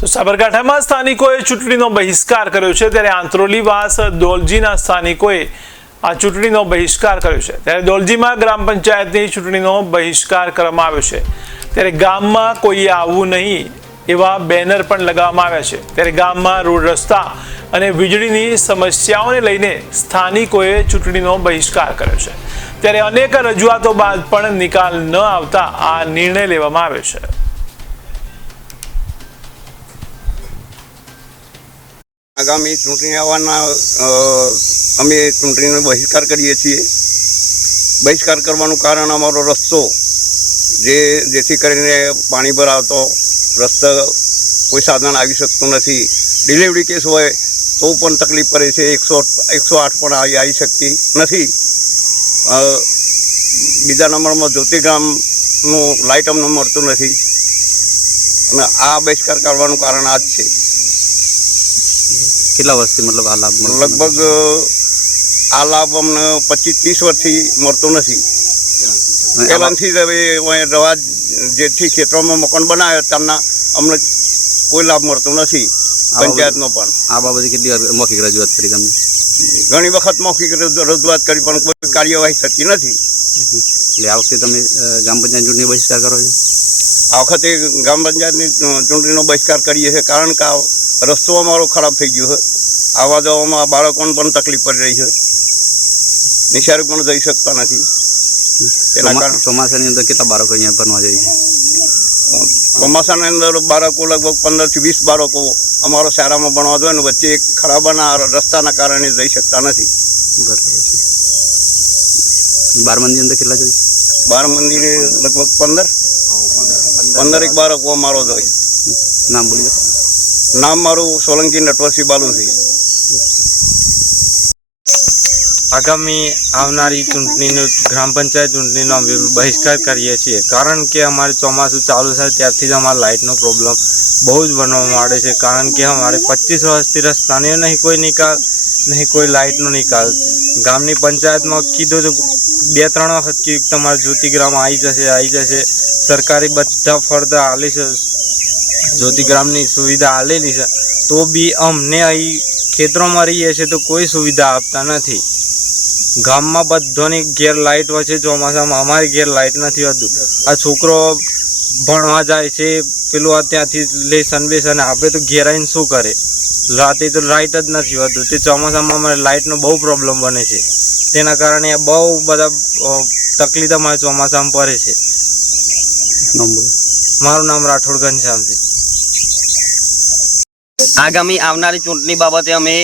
તો સાબરકાંઠામાં સ્થાનિકોએ ચૂંટણીનો બહિષ્કાર કર્યો છે, ત્યારે આંત્રોલીવાસ દોલજીના સ્થાનિકોએ આ ચૂંટણીનો બહિષ્કાર કર્યો છે। ત્યારે દોલજીમાં ગ્રામ પંચાયતની ચૂંટણીનો બહિષ્કાર કરવામાં આવ્યો છે। ત્યારે ગામમાં કોઈ આવવું નહીં એવા બેનર પણ લગાવવામાં આવ્યા છે। ત્યારે ગામમાં રોડ રસ્તા અને વીજળીની સમસ્યાઓને લઈને સ્થાનિકોએ ચૂંટણીનો બહિષ્કાર કર્યો છે। ત્યારે અનેક રજૂઆતો બાદ પણ નિકાલ ન આવતા આ નિર્ણય લેવામાં આવ્યો છે। આગામી ચૂંટણી આવવાના અમે ચૂંટણીનો બહિષ્કાર કરીએ છીએ। બહિષ્કાર કરવાનું કારણ અમારો રસ્તો જેથી કરીને પાણી ભરાતો રસ્તો કોઈ સાધન આવી શકતું નથી। ડિલિવરી કેસ હોય તો પણ તકલીફ પડે છે। 108 પણ આવી શકતી નથી। બીજા નંબરમાં જ્યોતિગ્રામનું લાઇટ અમને મળતું નથી અને આ બહિષ્કાર કરવાનું કારણ આ જ છે। કેટલા વર્ષથી મતલબ આ લાભ લગભગ આ લાભ અમને 25-30 વર્ષથી મળતો નથી। પહેલાંથી જ હવે રવા જેથી ખેતરોમાં મકાન બનાવ્યા ત્યારના અમને કોઈ લાભ મળતો નથી પંચાયતનો પણ। આ બાબતે કેટલી મૌખિક રજૂઆત કરી તમે? ઘણી વખત મૌખિક રજૂઆત કરી પણ કોઈ કાર્યવાહી થતી નથી। એટલે આ વખતે તમે ગ્રામ પંચાયત ચૂંટણી બહિષ્કાર કરો છો? આ વખતે ગ્રામ પંચાયતની ચૂંટણીનો બહિષ્કાર કરીએ છીએ કારણ કે રસ્તો અમારો ખરાબ થઈ ગયો છે। આવવા જવામાં બાળકોને પણ તકલીફ પડી રહી છે। નિશાળે પણ જઈ શકતા નથી। તેના કારણે ચોમાસાની અંદર કેટલા બાળકો અહીંયા ભણવા જાય છે? ચોમાસાની અંદર બાળકો લગભગ 15 થી 20 બાળકો અમારો શાળામાં ભણવા જોઈએ ને વચ્ચે એક ખરાબના રસ્તાના કારણે જઈ શકતા નથી। બરાબર છે। 12 મંદિરની અંદર કેટલા જોઈએ? 12 મંદિરે લગભગ 15 એક બાળકો અમારો જોઈએ। નામ બોલી શકો? નામ મારું સોલંકી નટવરસિંહ બાલુસિંહ। આગામી આવનારી ચૂંટણીનો ગ્રામ પંચાયત ચૂંટણીનો બહિષ્કાર કરીએ છીએ કારણ કે અમારે ચોમાસું ચાલુ થાય ત્યારથી જ અમારા લાઇટનો પ્રોબ્લેમ બહુ જ બનવા માંડે છે। કારણ કે અમારે 25 વર્ષથી રસ્તાનો નહીં કોઈ નિકાલ નહીં કોઈ લાઇટનો નિકાલ। ગામની પંચાયતમાં કીધું તો 2-3 વખત કે તમારે જ્યોતિગ્રામ આવી જશે સરકારી બધા ફરતા આલી છે, જ્યોતિગ્રામની સુવિધા આલેલી છે તો બી અમને અહીં ખેતરોમાં રહીએ છીએ તો કોઈ સુવિધા આપતા નથી। ગામમાં બધાની ઘેર લાઇટ હોય છે, ચોમાસામાં અમારી ઘેર લાઇટ નથી હોતું। આ છોકરો ભણવા જાય છે પેલું ત્યાંથી લેસન બેસન આપે તો ઘેર આવીને શું કરે? રાતે તો લાઇટ જ નથી હોતું। તે ચોમાસામાં અમારે લાઇટનો બહુ પ્રોબ્લેમ બને છે, તેના કારણે બહુ બધા તકલીફ અમારે ચોમાસામાં પડે છે। નામ બોલો? મારું નામ રાઠોડ ઘનશ્યામ છે। આગામી આવનારી ચૂંટણી બાબતે અમે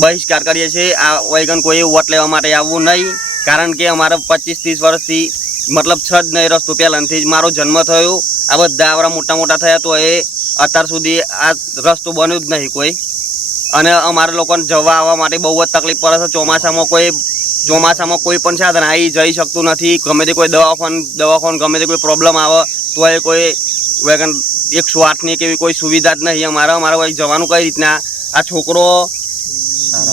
બહિષ્કાર કરીએ છીએ। આ વૈગન કોઈ વોટ લેવા માટે આવવું નહીં કારણ કે અમારે 25-30 વર્ષથી મતલબ છ જ નહીં રસ્તો પહેલાંથી જ મારો જન્મ થયો। આ બધા આવડા મોટા થયા તો એ અત્યાર સુધી આ રસ્તો બન્યો જ નહીં કોઈ। અને અમારા લોકોને જવા આવવા માટે બહુ જ તકલીફ પડે છે। ચોમાસામાં કોઈ પણ સાધન આવી જઈ શકતું નથી। ગમે તે કોઈ દવાખાનું ગમે તે કોઈ પ્રોબ્લેમ આવે તો એ કોઈ વેગન 108ની કે એવી કોઈ સુવિધા જ નહીં। અમારે જવાનું કઈ રીતના? આ છોકરો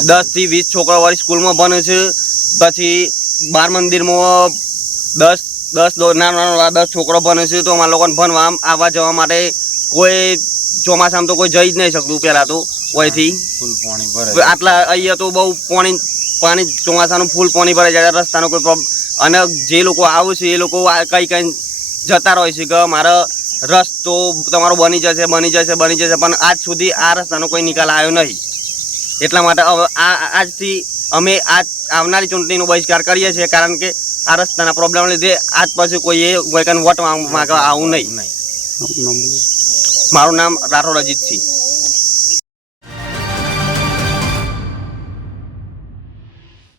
10 થી 20 છોકરા વાળી સ્કૂલમાં ભણે છે, પછી 12 મંદિરમાં 10 છોકરો ભણે છે તો અમારા લોકોને ભણવા આવવા જવા માટે કોઈ ચોમાસામાં તો કોઈ જઈ જ નહીં શકતું। પહેલાં તો અહીંથી આટલા અહીંયા તો બહુ પાણી ચોમાસાનું ફૂલ પાણી ભરાઈ જાય, રસ્તાનો કોઈ પ્રોબ્લેમ। અને જે લોકો આવે છે એ લોકો કઈ જતા રહે છે કે મારા રસ્તો તમારો બની જશે પણ આજ સુધી આ રસ્તાનો કોઈ નિકાલ આવ્યો નહીં। એટલા માટે આજથી અમે આવનારી ચૂંટણીનો બહિષ્કાર કરીએ છીએ કારણ કે આ રસ્તાના પ્રોબ્લેમ લીધે આજ પછી કોઈએ વોટ માંગવા આવું નહીં। મારું નામ રાઠોડ અજીતસિંહ।